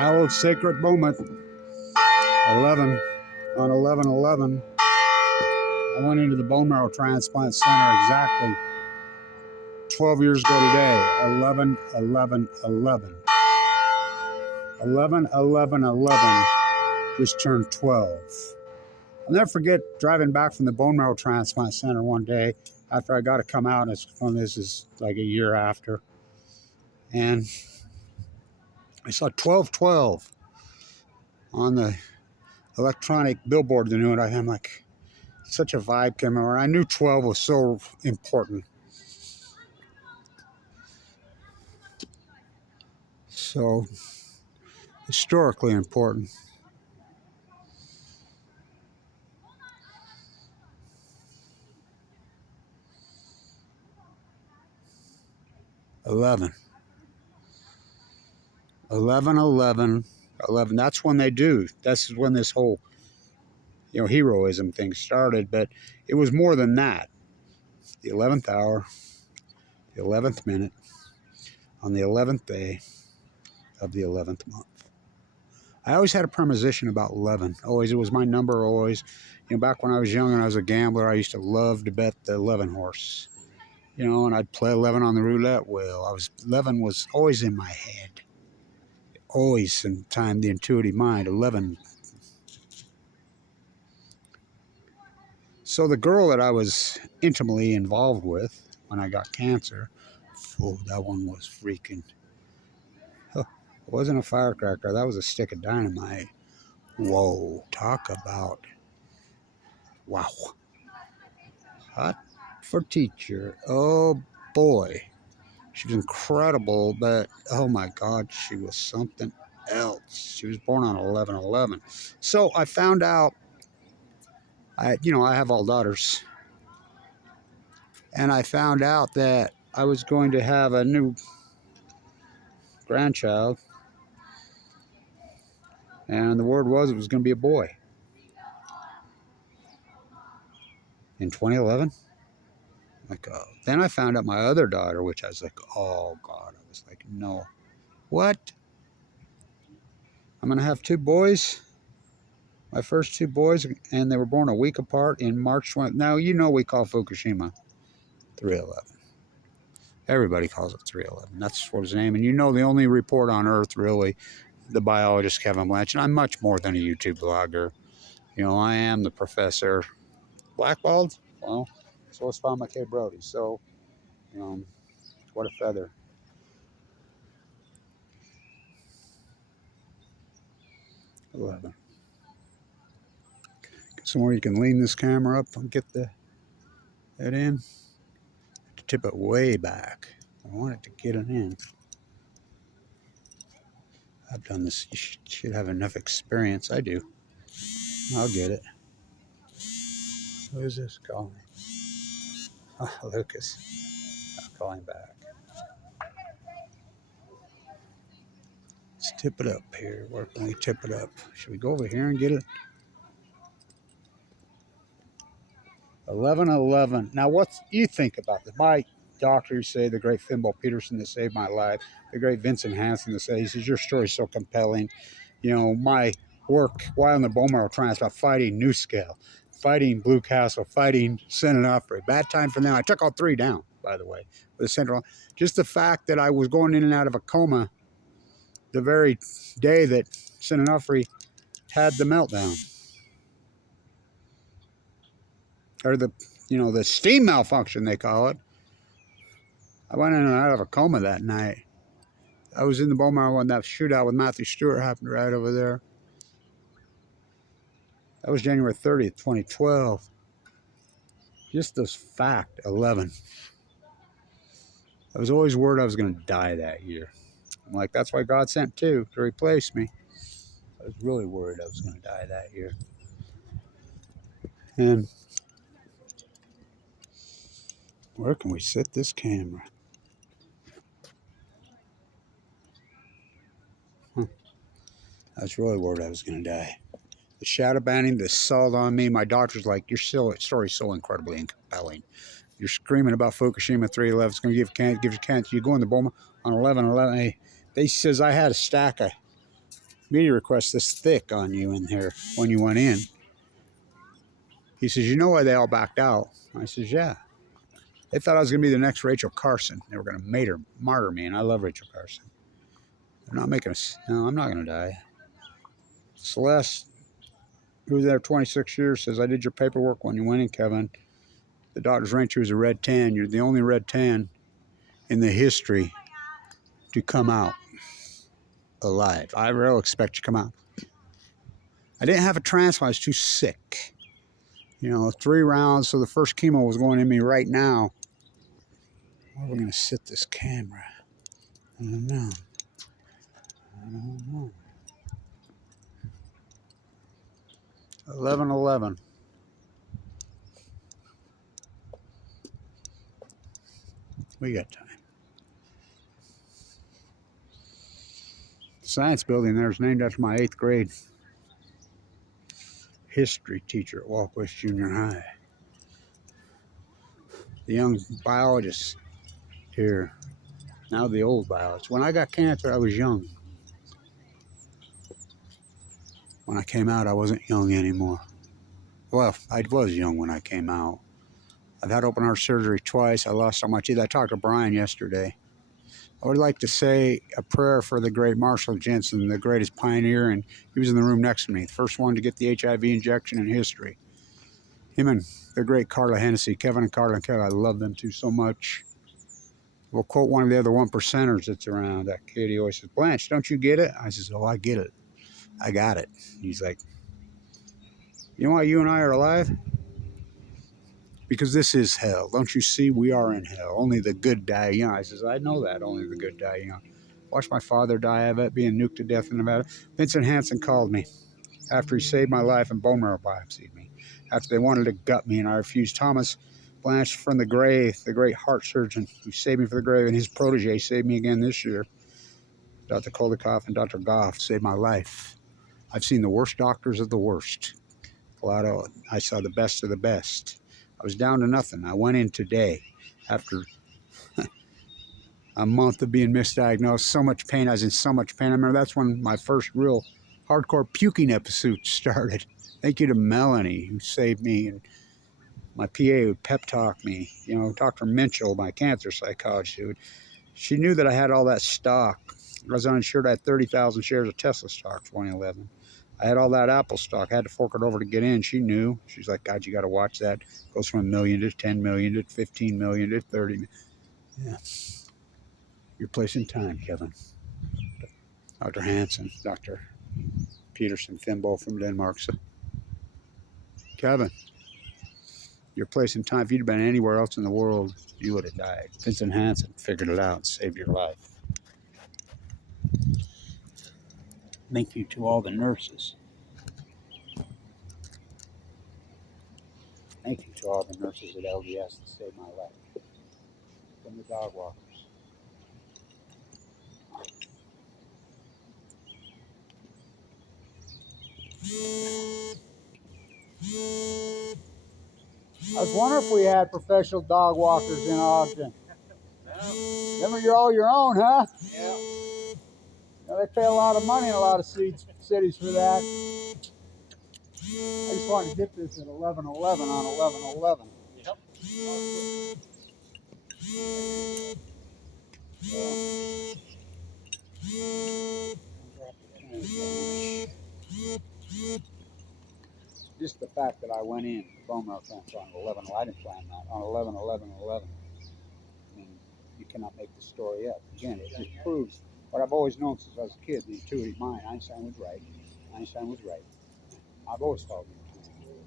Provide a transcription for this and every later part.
hallowed sacred moment, 11 on 11/11. I went into the bone marrow transplant center exactly 12 years ago today. 11/11/11. 11/11/11 just turned 12. I'll never forget driving back from the bone marrow transplant center one day after I got to come out. This is like a year after. And I saw 12/12 on the electronic billboard. I'm like, such a vibe came over. I knew 12 was so important. So historically important. Eleven. 11/11/11. That's when they do. That's when this whole, heroism thing started. But it was more than that. The 11th hour, the 11th minute, on the 11th day of the 11th month. I always had a premonition about 11. Always, it was my number. Always, back when I was young and I was a gambler, I used to love to bet the 11 horse. And I'd play 11 on the roulette wheel. 11 was always in my head. Always in time, the intuitive mind, 11. So the girl that I was intimately involved with when I got cancer, that one was freaking, it wasn't a firecracker, that was a stick of dynamite. Whoa, talk about, wow. Hot for teacher, oh boy. She was incredible, but oh my God, she was something else. She was born on 11/11. So I found out, I have all daughters, and I found out that I was going to have a new grandchild, and the word was it was going to be a boy. In 2011, then I found out my other daughter, which I was like, oh God, I was like, no, what? I'm going to have two boys, my first two boys, and they were born a week apart in March 20. Now, we call Fukushima 3/11. Everybody calls it 3/11. That's what his name. And the only report on Earth, really, the biologist Kevin Blanch, and I'm much more than a YouTube blogger. I am the professor. Blackballed? Well, so is Falma K. Brody. So, what a feather. Get somewhere you can lean this camera up and get that in. Tip it way back. I want it to get it in. I've done this. You should have enough experience. I do. I'll get it. Who's this calling? Oh, Lucas. I'll call him back. Let's tip it up here. Where can we tip it up? Should we go over here and get it? 11/11. Now, what you think about this? My doctors say, the great Finbo Peterson that saved my life, the great Vincent Hansen that says, he says, your story's so compelling. My work while in the bone marrow transplant, fighting New Scale, fighting Blue Castle, fighting St. Onofre. Bad time for them. I took all three down, by the way, with the central. Just the fact that I was going in and out of a coma the very day that St. Onofre had the meltdown. Or the steam malfunction, they call it. I went in and out of a coma that night. I was in the bone marrow when that shootout with Matthew Stewart happened right over there. That was January 30th, 2012. Just this fact, 11. I was always worried I was going to die that year. I'm like, that's why God sent two to replace me. I was really worried I was going to die that year. And where can we set this camera? I was really worried I was going to die. The shadow banning, the assault on me. My doctor's like, your story's so incredibly compelling. You're screaming about Fukushima 3/11. It's going to give you cancer. You go in the bone on 11/11. They says I had a stack of media request this thick on you in here when you went in. He says, you know why they all backed out? I says, yeah. They thought I was going to be the next Rachel Carson. They were going to martyr me, and I love Rachel Carson. They're not making us. No, I'm not going to die. Celeste, who was there 26 years, says, I did your paperwork when you went in, Kevin. The doctors ranked you as a red tan. You're the only red tan in the history to come out alive. I really expect you to come out. I didn't have a transplant. I was too sick. 3 rounds, so the first chemo was going in me right now. Where are we going to sit this camera? I don't know. 11:11. We got time. The science building there is named after my 8th grade history teacher at Walkwest Junior High. The young biologist here, now the old biologist. When I got cancer, I was young. When I came out, I wasn't young anymore. Well, I was young when I came out. I've had open heart surgery twice. I lost all my teeth. I talked to Brian yesterday. I would like to say a prayer for the great Marshall Jensen, the greatest pioneer, and he was in the room next to me, the first one to get the HIV injection in history. Him and the great Carla Hennessy, Kevin and Carla and Kevin, I love them two so much. We'll quote one of the other 1%ers that's around. That kid, he always says, Blanche, don't you get it? I says, oh, I get it. I got it. He's like, you know why you and I are alive? Because this is hell. Don't you see? We are in hell. Only the good die young. I says, I know that. Only the good die young. Watched my father die of it, being nuked to death in Nevada. Vincent Hansen called me after he saved my life and bone marrow biopsied me. After they wanted to gut me and I refused. Thomas Blanche from the grave, the great heart surgeon who saved me from the grave, and his protege saved me again this year. Dr. Kolikoff and Dr. Goff saved my life. I've seen the worst doctors of the worst. I saw the best of the best. I was down to nothing. I went in today after a month of being misdiagnosed. So much pain. I was in so much pain. I remember that's when my first real hardcore puking episode started. Thank you to Melanie, who saved me, and my PA who pep talked me. Dr. Minchell, my cancer psychologist, she knew that I had all that stock. I was uninsured. I had 30,000 shares of Tesla stock 2011. I had all that Apple stock. I had to fork it over to get in. She knew. She's like, God, you got to watch that. It goes from $1 million to 10 million to 15 million to 30 million. Yeah. Your place in time, Kevin. Dr. Hansen, Dr. Peterson, Thimble from Denmark. So, Kevin, your place in time, if you'd been anywhere else in the world, you would have died. Vincent Hansen figured it out and saved your life. Thank you to all the nurses. Thank you to all the nurses at LDS that saved my life. From the dog walkers. I was wondering if we had professional dog walkers in Ogden. Them are all your own, huh? Yeah. They pay a lot of money in a lot of cities for that. I just wanted to get this at 11:11 on 11:11. Yep. Just the fact that I went in bone marrow transplant on 11. I didn't plan that on 11/11/11. I mean, you cannot make the story up. Again, it just proves what I've always known since I was a kid: the intuitive mind. Einstein was right. Einstein was right. I've always followed the intuitive.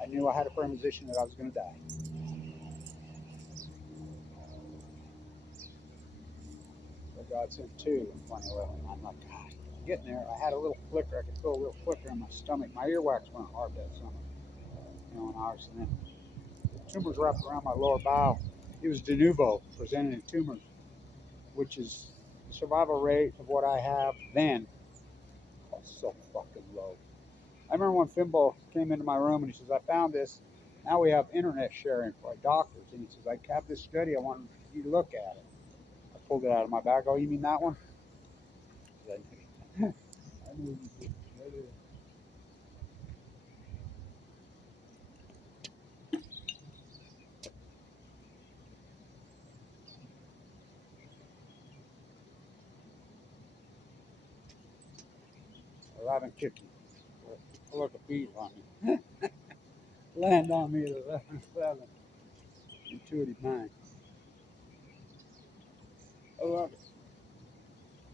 I knew I had a premonition that I was going to die. But God sent 2 in 2011. I'm like, God, getting there. I had a little flicker. I could feel a little flicker in my stomach. My earwax went hard that summer. And then the tumors wrapped around my lower bowel. It was de novo, presenting a tumor, which is the survival rate of what I have then was so fucking low. I remember when Fimbo came into my room and he says, I found this. Now we have internet sharing for doctors. And he says, I have this study. I want you to look at it. I pulled it out of my bag. Oh, you mean that one? I knew 11 kicking. Look at bees on me. Land on me at 11. Intuitive mind. I love it.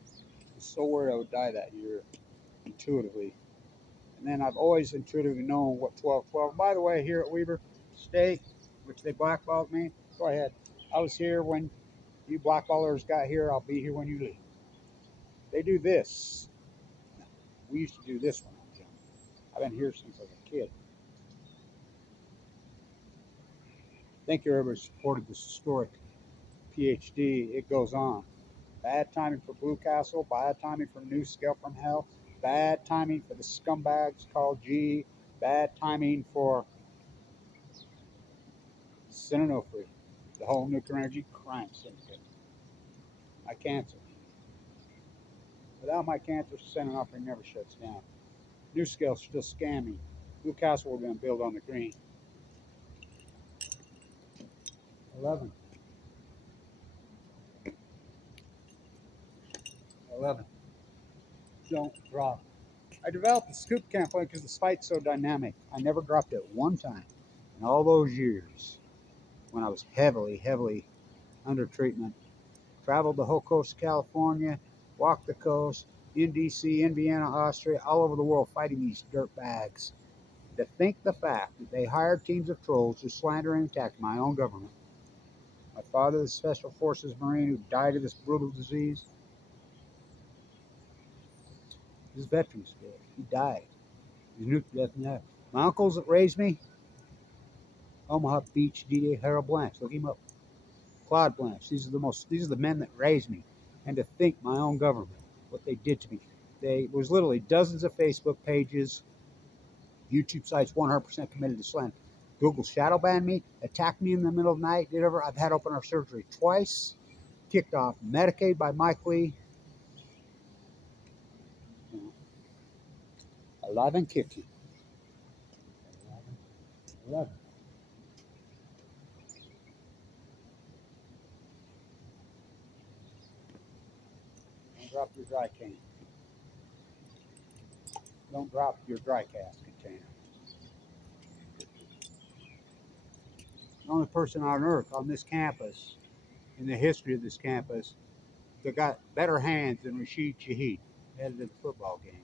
I was so worried I would die that year, intuitively. And then I've always intuitively known what 12-12. By the way, here at Weber State, which they blackballed me, go ahead. I was here when you blackballers got here. I'll be here when you leave. They do this. We used to do this when I was young. I've been here since I was a kid. Thank you, everybody, supported this historic PhD. It goes on. Bad timing for Blue Castle. Bad timing for New Scale from Hell. Bad timing for the scumbags called G. Bad timing for Sinanofri, the whole nuclear energy crime syndicate. My cancer. Without my cancer, Sinanofri never shuts down. New Scale's still scamming. Blue Castle, we're going to build on the green. 11. 11. Don't drop. I developed the scoop campaign because the fight's so dynamic. I never dropped it one time in all those years when I was heavily under treatment. Traveled the whole coast of California, walked the coast, in DC, in Vienna, Austria, all over the world fighting these dirt bags. To think the fact that they hired teams of trolls to slander and attack my own government. My father, the Special Forces Marine who died of this brutal disease, this Veterans Day, he died. He's nuked to death now. My uncles that raised me, Omaha Beach, D.A. Harold Blanche, look him up. Claude Blanche, these are the men that raised me. And to think my own government, what they did to me. Was literally dozens of Facebook pages, YouTube sites 100% committed to slander. Google shadow banned me, attacked me in the middle of the night, I've had open heart surgery twice, kicked off Medicaid by Mike Lee. Alive and kicking. 11. Don't drop your dry can. Don't drop your dry cast container. The only person on earth on this campus, in the history of this campus, that got better hands than Rashid Shaheed, head of the football game.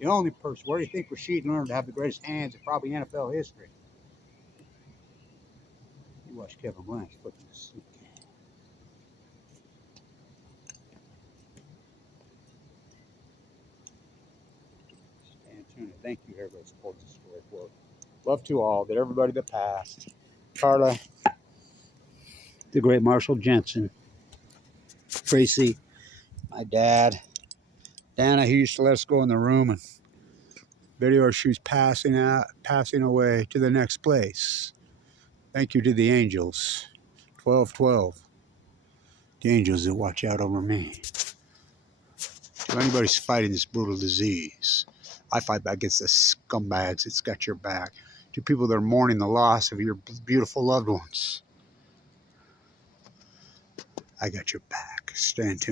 The only person. Where do you think Rashid learned to have the greatest hands in probably NFL history? You watch Kevin Blanche put in the soup can. Stan Tuna. Thank you, everybody, supporting this story work. Love to all, that everybody that passed. Carla, the great Marshall Jensen, Tracy, my dad, Dana, he used to let us go in the room and video her. She was passing away to the next place. Thank you to the angels. 12-12. The angels that watch out over me. If anybody's fighting this brutal disease, I fight back against the scumbags that's got your back. To people that are mourning the loss of your beautiful loved ones, I got your back. Stand tuned.